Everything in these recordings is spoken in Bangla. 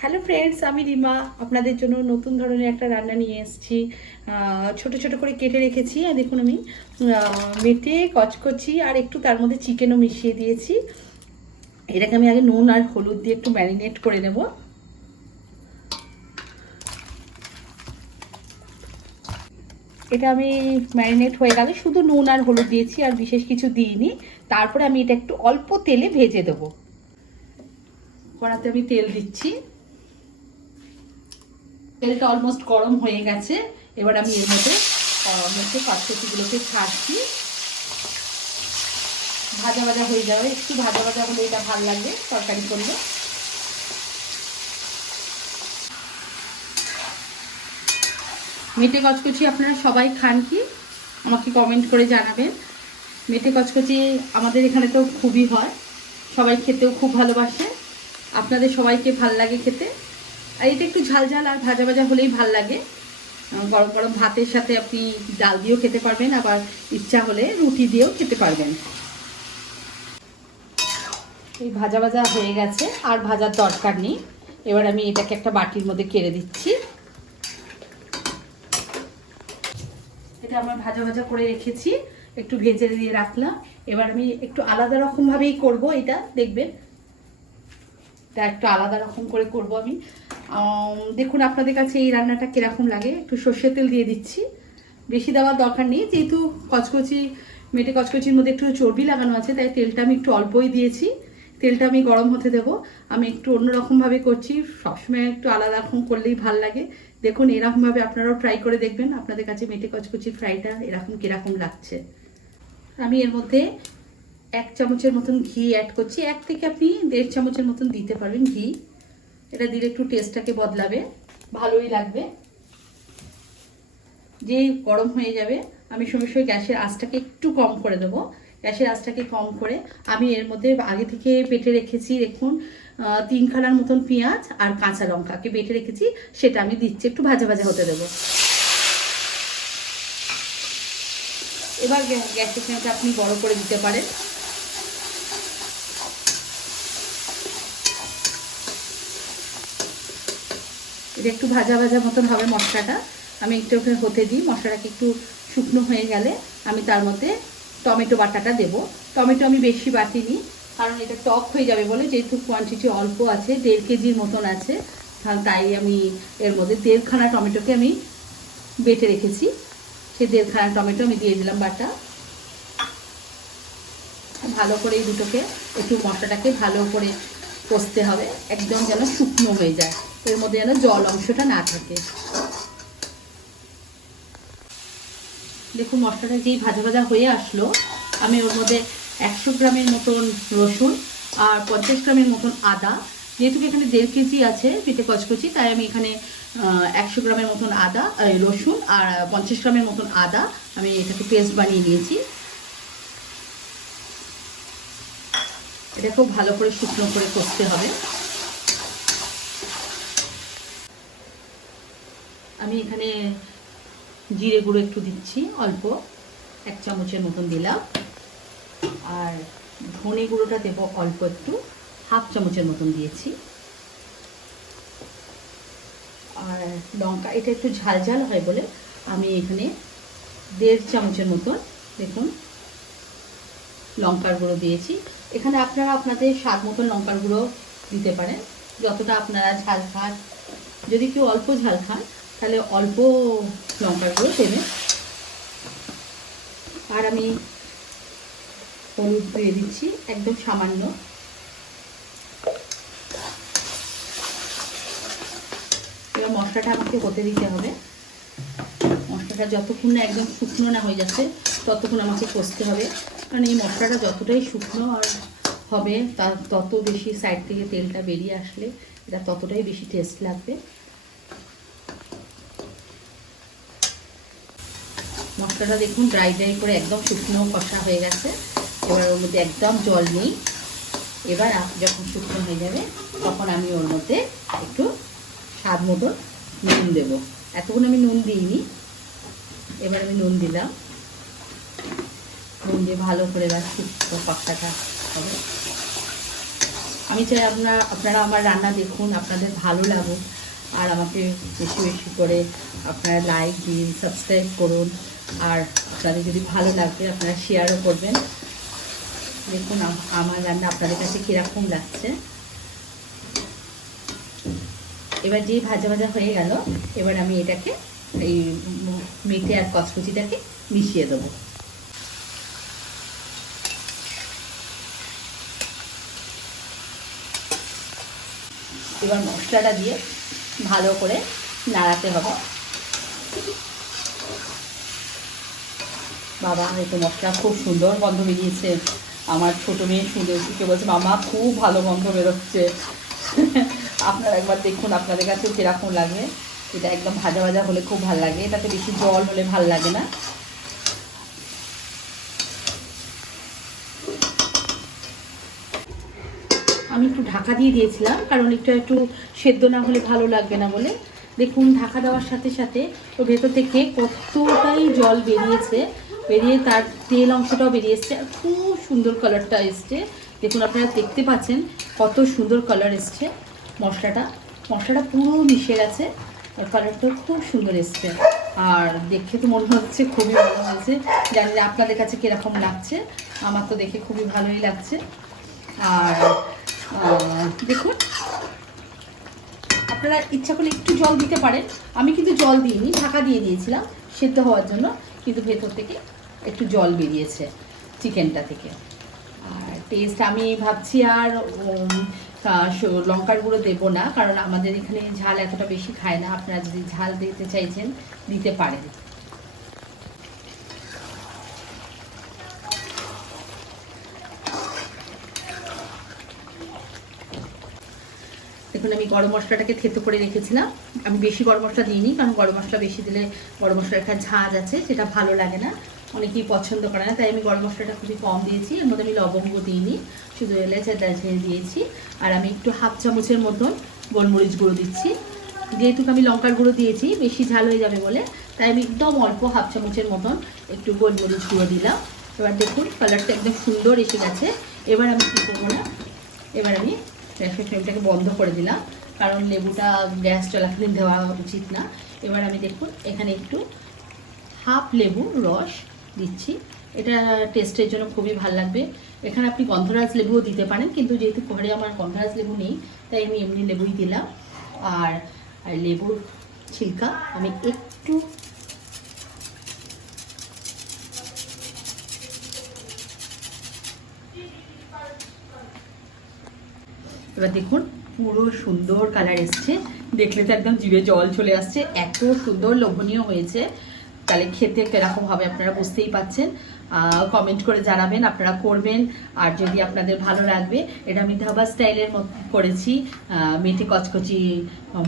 হ্যালো ফ্রেন্ডস, আমি রিমা আপনাদের জন্য নতুন ধরনের একটা রান্না নিয়ে এসেছি। ছোট ছোট করে কেটে রেখেছি আর দেখুন আমি মেটে কচকচি আর একটু তার মধ্যে চিকেনও মিশিয়ে দিয়েছি। এটাকে আমি আগে নুন আর হলুদ দিয়ে একটু ম্যারিনেট করে নেব। এটা আমি ম্যারিনেট হয়ে গেলে শুধু নুন আর হলুদ দিয়েছি, আর বিশেষ কিছু দিইনি। তারপরে আমি এটা একটু অল্প তেলে ভেজে দেবো। কড়াতে আমি তেল দিচ্ছি। তেলটা অলমোস্ট গরম হয়ে গেছে। এবার আমি এর মধ্যে কচকচিগুলোকে ছাড়ছি। ভাজা ভাজা হয়ে যাবে, একটু ভাজা ভাজা হলে এটা ভালো লাগবে তরকারি করলে। মেটে কচকচি আপনারা সবাই খান কি? আমাকে কমেন্ট করে জানাবেন। মেটে কচকচি আমাদের এখানে তো খুবই হয়, সবাই খেতেও খুব ভালোবাসে। আপনাদের সবাইকে ভাল লাগে খেতে। আর এটা একটু ঝাল ঝাল আর ভাজা ভাজা হলেই ভাল লাগে। গরম গরম ভাতের সাথে আপনি ডাল দিয়েও খেতে পারবেন, আবার ইচ্ছা হলে রুটি দিয়েও খেতে পারবেন। এই ভাজা ভাজা হয়ে গেছে, আর ভাজার দরকার নেই। এবার আমি এটাকে একটা বাটির মধ্যে কেড়ে দিচ্ছি। এটা আমার ভাজা ভাজা করে রেখেছি, একটু ভেজে দিয়ে রাখলাম। এবার আমি একটু আলাদা রকমভাবেই করব, এটা দেখবেন। এটা একটু আলাদা রকম করে করব আমি। দেখুন আপনাদের কাছে এই রান্নাটা কীরকম লাগে। একটু সর্ষের তেল দিয়ে দিচ্ছি, বেশি দেওয়ার দরকার নেই, যেহেতু কচকচি মেটে কচকচির মধ্যে একটু চর্বি লাগানো আছে, তাই তেলটা আমি একটু অল্পই দিয়েছি। তেলটা আমি গরম হতে দেবো। আমি একটু অন্যরকমভাবে করছি, সবসময় একটু আলাদা রকম করলেই ভাল লাগে। দেখুন এরকমভাবে আপনারাও ট্রাই করে দেখবেন আপনাদের কাছে মেটে কচকচির ফ্রাইটা এরকম কীরকম লাগছে। আমি এর মধ্যে 1 চামচের মতন ঘি অ্যাড করছি। 1 থেকে আপনি 1.5 চামচের মতন দিতে পারবেন ঘি। এটা দিলে একটু টেস্টটাকে বদলাবে, ভালোই লাগবে। যে গরম হয়ে যাবে, আমি সময় সময় গ্যাসের আঁচটাকে একটু কম করে দেবো। গ্যাসের আঁচটাকে কম করে আমি এর মধ্যে আগে থেকে বেটে রেখেছি, দেখুন 3 খানার মতন পেঁয়াজ আর কাঁচা লঙ্কাকে বেটে রেখেছি, সেটা আমি দিচ্ছি, একটু ভাজা ভাজা হতে দেবো। এবার গ্যাসের ফ্লেমটা আপনি বড় করে দিতে পারেন। এটা একটু ভাজা ভাজা মতন হবে মশলাটা। আমি একটু ওখানে হতে দিই। মশলাটাকে একটু শুকনো হয়ে গেলে আমি তার মধ্যে টমেটো বাটাটা দেব। টমেটো আমি বেশি বাটিনি, কারণ এটা টক হয়ে যাবে বলে, যেহেতু কোয়ান্টিটি অল্প আছে, 1.5 কেজির মতন আছে, তাই আমি এর মধ্যে 1.5 খানা টমেটোকে আমি বেটে রেখেছি, সেই 1.5 খানা টমেটো আমি দিয়ে দিলাম বাটা। ভালো করে এই দুটোকে একটু মশলাটাকে ভালো করে কষতে হবে, একদম যেন শুকনো হয়ে যায়, এর মধ্যে যেন জল অংশটা না থাকে। দেখুন মশলাটা যেই ভাজা ভাজা হয়ে আসলো, আমি ওর মধ্যে 100 গ্রামের মতন রসুন আর 50 গ্রামের মতন আদা, যেহেতু এখানে 1.5 কেজি আছে পেটে কচকচি, তাই আমি এখানে 100 গ্রামের মতন আদা রসুন আর 50 গ্রামের মতন আদা আমি এটাকে পেস্ট বানিয়ে নিয়েছি। এটা খুব ভালো করে শুকনো করে কষতে হবে। আমি এখানে জিরে গুঁড়ো একটু দিচ্ছি, অল্প 1 চামচের মতন দিলাম। আর ধনে গুঁড়োটা দেবো অল্প একটু, 1/2 চামচের মতন দিয়েছি। আর লঙ্কা এটা একটু ঝাল ঝাল হয় বলে আমি এখানে 1.5 চামচের মতন দেখুন লঙ্কার গুঁড়ো দিয়েছি। এখানে আপনারা আপনাদের স্বাদ মতন লঙ্কার গুঁড়ো দিতে পারেন, যতটা আপনারা ঝাল খান। যদি কেউ অল্প ঝাল খান তাহলে অল্প লঙ্কার গুঁড়ো দেবেন। আর আমি হলুদ দিয়ে দিচ্ছি একদম সামান্য। এবার মশলাটা আমাকে হতে দিতে হবে। মশলাটা যতক্ষণ না একদম শুকনো না হয়ে যাচ্ছে ততক্ষণ আমাকে কষতে হবে, কারণ এই মশলাটা যতটাই শুকনো আর হবে তার তত বেশি সাইড থেকে তেলটা বেরিয়ে আসলে এটা ততটাই বেশি টেস্ট লাগবে। মশলাটা দেখুন ড্রাই ড্রাই করে একদম শুকনো কষা হয়ে গেছে। এবার ওর মধ্যে একদম জল নেই। এবার যখন শুকনো হয়ে যাবে তখন আমি ওর মধ্যে একটু স্বাদ মতো নুন দেবো। এতক্ষণ আমি নুন দিইনি, এবার আমি নুন দিলাম। নুন দিয়ে ভালো করে এবার শুকনো কষাটা হবে। আমি চাই আপনারা আমার রান্না দেখুন, আপনাদের ভালো লাগুক, আর আমাকে বেশি বেশি করে আপনারা লাইক দিন, সাবস্ক্রাইব করুন, আর আপনাদের যদি ভালো লাগবে আপনারা শেয়ারও করবেন। দেখুন আমার রান্না আপনাদের কাছে কীরকম লাগছে। এবার যেই ভাজা ভাজা হয়ে গেল, এবার আমি এটাকে এই মেটে আর কচকচিটাকে মিশিয়ে দেবো। এবার মশলাটা দিয়ে ভালো করে নাড়াতে হবে। বাবা, এই তো মশলা খুব সুন্দর গন্ধ বেরিয়েছে। আমার ছোটো মেয়ে শুনে শিখে বলছে, মামা খুব ভালো গন্ধ বেরোচ্ছে। আপনারা একবার দেখুন আপনাদের কাছেও কীরকম লাগে। এটা একদম ভাজা ভাজা হলে খুব ভালো লাগে, এটাতে বেশি জল হলে ভালো লাগে না। আমি একটু ঢাকা দিয়ে দিয়েছিলাম, কারণ একটু সেদ্ধ না হলে ভালো লাগবে না বলে। দেখুন ঢাকা দেওয়ার সাথে সাথে ওর ভেতর থেকে কতটাই জল বেরিয়ে তার তেল অংশটাও বেরিয়েছে, আর খুব সুন্দর কালারটা এসছে। দেখুন আপনারা দেখতে পাচ্ছেন কত সুন্দর কালার এসছে। মশলাটা পুরো মিশে গেছে, আর কালারটা খুব সুন্দর এসছে। আর দেখে তো মনে হচ্ছে খুবই ভালো হয়েছে। জানি না আপনাদের কাছে কীরকম লাগছে, আমার তো দেখে খুবই ভালোই লাগছে। আর দেখুন আপনারা ইচ্ছা করলে একটু জল দিতে পারেন। আমি কিন্তু জল দিইনি, ঢাকা দিয়ে দিয়েছিলাম সেদ্ধ হওয়ার জন্য, কিন্তু ভেতর থেকে একটু জল বেরিয়েছে চিকেনটা থেকে। আর টেস্ট আমি ভাবছি আর লঙ্কার গুঁড়ো দেবো না, কারণ আমাদের এখানে ঝাল এতটা বেশি খায় না। আপনারা যদি ঝাল দিতে চাইছেন দিতে পারেন। দেখুন আমি গরম মশলাটাকে থেতো করে রেখেছিলাম। আমি বেশি গরম মশলা দিইনি, কারণ গরম মশলা বেশি দিলে গরম মশলার একটা ঝাঁজ আছে, সেটা ভালো লাগে না, অনেকেই পছন্দ করে না। তাই আমি গরম মশলাটা খুবই কম দিয়েছি। এর মধ্যে আমি লবঙ্গ দিইনি, শুধু এলাচ আর দারচিনি দিয়েছি। আর আমি একটু হাফ চামচের মতন গোলমরিচ গুঁড়ো দিচ্ছি। যেহেতু আমি লঙ্কার গুঁড়ো দিয়েছি, বেশি ঝাল হয়ে যাবে বলে, তাই আমি একদম অল্প হাফ চামচের মতন একটু গোলমরিচ গুঁড়ো দিলাম। এবার দেখুন কালারটা একদম সুন্দর এসে গেছে। এবার আমি কী করবো না, এবার আমি গ্যাসের ফ্লেমটাকে বন্ধ করে দিলাম, কারণ লেবুটা গ্যাস চলাকালীন দেওয়া উচিত না। এবার আমি দেখুন এখানে একটু হাফ লেবুর রস দিচ্ছি। এটা টেস্টের জন্য খুবই ভালো লাগবে। এখানে আপনি গন্ধরাজ লেবুও দিতে পারেন, কিন্তু যেহেতু ঘরে আমার গন্ধরাজ লেবু নেই, তাই আমি এমনি লেবুই দিলাম। আর লেবুর ছিলকা আমি একটু এবার দেখুন পুরো সুন্দর কালার এসছে। দেখলে তো একদম জিভে জল চলে আসছে, এত সুন্দর লোভনীয় হয়েছে। তাহলে খেতে কিরকম হবে আপনারা বুঝতেই পাচ্ছেন। কমেন্ট করে জানাবেন আপনারা করবেন। আর যদি আপনাদের ভালো লাগবে, এটা আমি ধাবা স্টাইলের মতো করেছি, মেটে কচকচি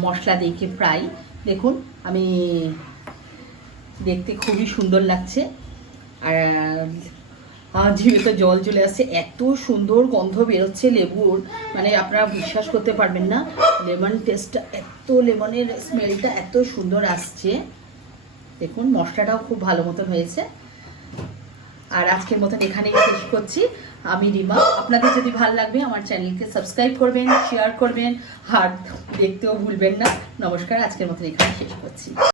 মশলা দিয়ে ফ্রাই। দেখুন আমি দেখতে খুবই সুন্দর লাগছে, আর জিভে তো জল চলে আসছে, এত সুন্দর গন্ধ বেরোচ্ছে লেবুর, মানে আপনারা বিশ্বাস করতে পারবেন না। লেমন টেস্টটা লেমনের স্মেলটা এত সুন্দর আসছে। দেখুন মশলাটাও খুব ভালো মতন হয়েছে। আর আজকের মতন এখানেই শেষ করছি। আমি রিমা। আপনাদের যদি ভালো লাগবে আমার চ্যানেলকে সাবস্ক্রাইব করবেন, শেয়ার করবেন, আর দেখতেও ভুলবেন না। নমস্কার, আজকের মতন এখানে শেষ করছি।